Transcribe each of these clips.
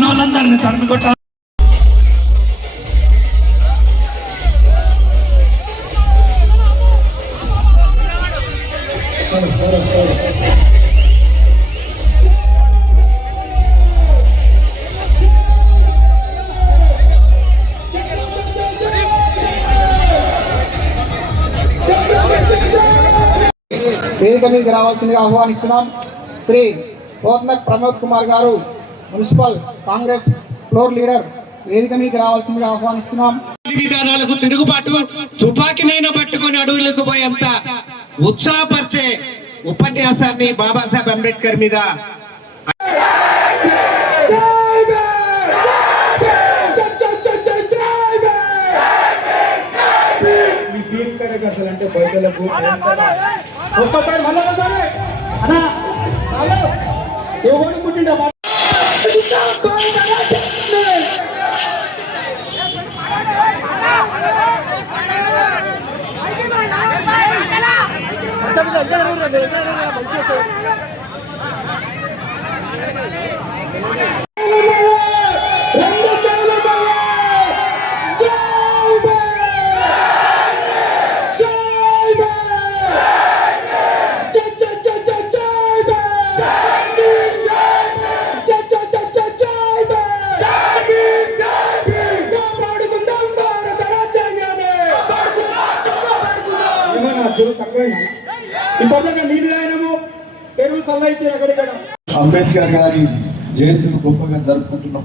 మన వాళ్ళందరినీ తరిమి కొట్టాలి. వేదిక మీదకి రావాల్సిందిగా ఆహ్వానిస్తున్నాం. శ్రీ పోత్నక్ ప్రమోద్ కుమార్ గారు, మున్సిపల్ కాంగ్రెస్ ఫ్లోర్ లీడర్, వేదిక మీదకి రావాల్సిందిగా ఆహ్వానిస్తున్నాం. విధానాలకు తిరుగుబాటు, తుపాకీనైనా పట్టుకొని అడవులకు పోయేంత ఉత్సాహపరిచే ఉపన్యాసాన్ని బాబాసాహెబ్ అంబేద్కర్ మీద అంటే బయటలకు ఒక్కసారి మళ్ళీ ఎవరు పుట్టిండ అంబేద్కర్ గారి జయంతిని గొప్పగా జరుపుకుంటున్నాం.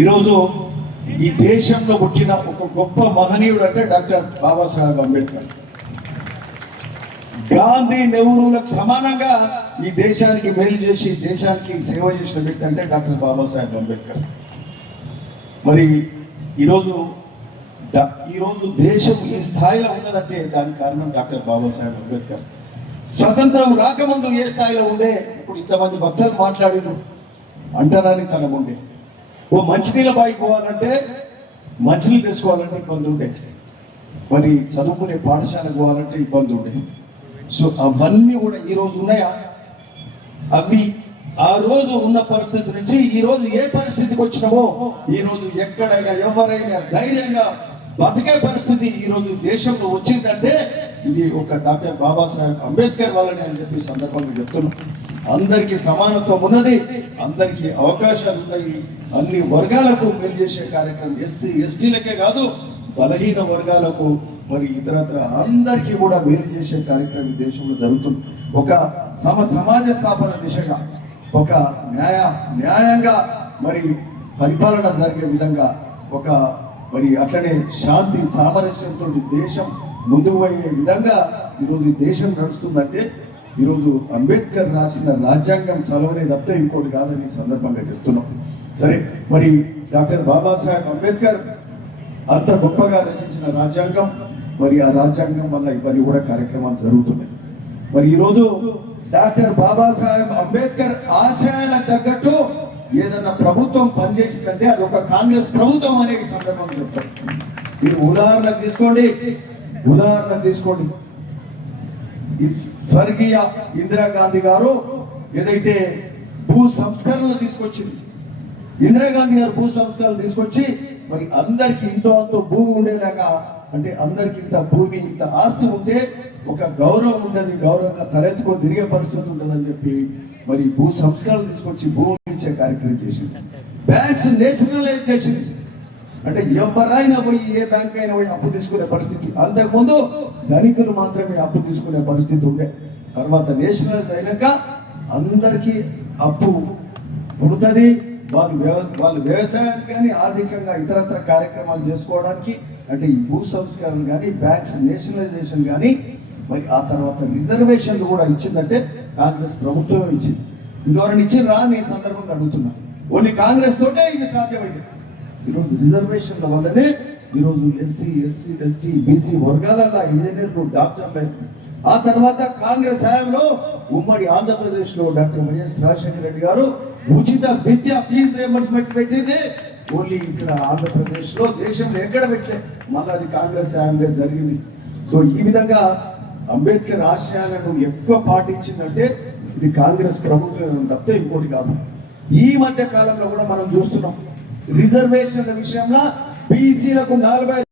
ఈరోజు ఈ దేశంలో పుట్టిన ఒక గొప్ప మహనీయుడు అంటే డాక్టర్ బాబాసాహెబ్ అంబేద్కర్. గాంధీ, నెహ్రూలకు సమానంగా ఈ దేశానికి మేలు చేసి దేశానికి సేవ చేసిన వ్యక్తి అంటే డాక్టర్ బాబాసాహెబ్ అంబేద్కర్. మరి ఈరోజు దేశం ఈ స్థాయిలో ఉన్నదంటే దానికి కారణం డాక్టర్ బాబాసాహెబ్ అంబేద్కర్. స్వతంత్రం రాకముందు ఏ స్థాయిలో ఉండే, ఇప్పుడు ఇంతమంది భక్తులు మాట్లాడిన అంటరాని తనం ఉండే. ఓ మంచినీళ్ళ బాయికి పోవాలంటే, మంచినీళ్ళు తెచ్చుకోవాలంటే ఇబ్బంది ఉండే, మరి చదువుకునే పాఠశాలకు పోవాలంటే ఇబ్బంది ఉండే. సో అవన్నీ కూడా ఈరోజు ఉన్నాయా? అవి ఆ రోజు ఉన్న పరిస్థితి నుంచి ఈ రోజు ఏ పరిస్థితికి వచ్చినామో, ఈరోజు ఎక్కడైనా ఎవరైనా ధైర్యంగా బతికే పరిస్థితి ఈరోజు దేశంలో వచ్చిందంటే ఇది ఒక డాక్టర్ బాబాసాహెబ్ అంబేద్కర్ వల్లనే అని చెప్పి సందర్భంగా చెప్తున్నాం. అందరికీ సమానత్వం ఉన్నది, అందరికీ అవకాశాలు ఉన్నాయి, అన్ని వర్గాలకు మేలు చేసే కార్యక్రమం ఎస్టీలకే కాదు, బలహీన వర్గాలకు మరి ఇతరత్ర అందరికీ కూడా మేలు చేసే కార్యక్రమం ఈ దేశంలో జరుగుతుంది. ఒక సమాజ స్థాపన దిశగా, ఒక న్యాయంగా మరి పరిపాలన జరిగే విధంగా, ఒక మరి అట్లనే శాంతి సామరస్యంతో దేశం ముందుకు పోయే విధంగా ఈరోజు ఈ దేశం నడుస్తుందంటే ఈరోజు అంబేద్కర్ రాసిన రాజ్యాంగం చదవనే తప్పితే ఇంకోటి కాదని సందర్భంగా చెప్తున్నాం. సరే, మరి డాక్టర్ బాబాసాహెబ్ అంబేద్కర్ అంత గొప్పగా రచించిన రాజ్యాంగం, మరి ఆ రాజ్యాంగం వల్ల ఇవన్నీ కూడా కార్యక్రమాలు జరుగుతున్నాయి. మరి ఈరోజు డాక్టర్ బాబాసాహెబ్ అంబేద్కర్ ఆశయాలకు తగ్గట్టు ఏదన్నా ప్రభుత్వం పనిచేసిందంటే అది ఒక కాంగ్రెస్ ప్రభుత్వం అనే సందర్భంగా చెప్తారు. మీరు ఉదాహరణకు తీసుకోండి, స్వర్గీయ ఇందిరాగాంధీ గారు ఏదైతే భూ సంస్కరణలు తీసుకొచ్చింది, ఇందిరాగాంధీ గారు భూ సంస్కరణలు తీసుకొచ్చి మరి అందరికి ఇంతో అంతో భూమి ఉండేలాగా, అంటే అందరికి ఇంత భూమి ఇంత ఆస్తి ఉంటే ఒక గౌరవం ఉంటుంది, గౌరవంగా తలెత్తుకొని తిరిగే పరిస్థితి ఉంటుందని చెప్పి మరి భూ సంస్కరణలు తీసుకొచ్చి భూమి ఇచ్చే కార్యక్రమం చేసింది. బ్యాంక్స్ నేషనలైజ్ చేసింది, అంటే ఎవరైనా పోయి ఏ బ్యాంక్ అయినా పోయి అప్పు తీసుకునే పరిస్థితి. అంతకుముందు ధనికులు మాత్రమే అప్పు తీసుకునే పరిస్థితి ఉండే. తర్వాత నేషనలైజ్ అయినాక అందరికీ అప్పు పుడుతుంది. వాళ్ళు వ్యవసాయానికి కానీ ఆర్థికంగా ఇతరత్ర కార్యక్రమాలు చేసుకోవడానికి, అంటే ఈ భూ సంస్కరణ కానీ బ్యాంక్స్ నేషనలైజేషన్ కానీ, మరి ఆ తర్వాత రిజర్వేషన్లు కూడా ఇచ్చిందంటే కాంగ్రెస్ ప్రభుత్వం ఇచ్చింది. ఇంకెవరైనా ఇచ్చిండ్రా అని ఈ సందర్భంగా అడుగుతున్నా. ఓన్లీ కాంగ్రెస్ తోటే ఇది సాధ్యమైంది. ఈరోజు రిజర్వేషన్ల వల్లనే ఈరోజు ఎస్సీ, ఎస్టీ, బీసీ వర్గాలలో ఇంజనీర్లు, డాక్టర్లు. ఆ తర్వాత కాంగ్రెస్ హయాంలో ఉమ్మడి ఆంధ్రప్రదేశ్ లో డాక్టర్ వైఎస్ రాజశేఖర రెడ్డి గారు ఉచిత విద్య ఫీజు రియంబర్స్మెంట్ పెట్టింది ఓన్లీ ఇక్కడ ఆంధ్రప్రదేశ్ లో, దేశంలో ఎక్కడ పెట్టలే. మళ్ళీ అది కాంగ్రెస్ హయాంలో జరిగింది. సో ఈ విధంగా అంబేద్కర్ ఆశయాలను ఎక్కువ పాటించిందంటే ఇది కాంగ్రెస్ ప్రభుత్వం తప్పితే ఇంకోటి కాదు. ఈ మధ్య కాలంలో కూడా మనం చూస్తున్నాం రిజర్వేషన్ల విషయంలో బీసీలకు 40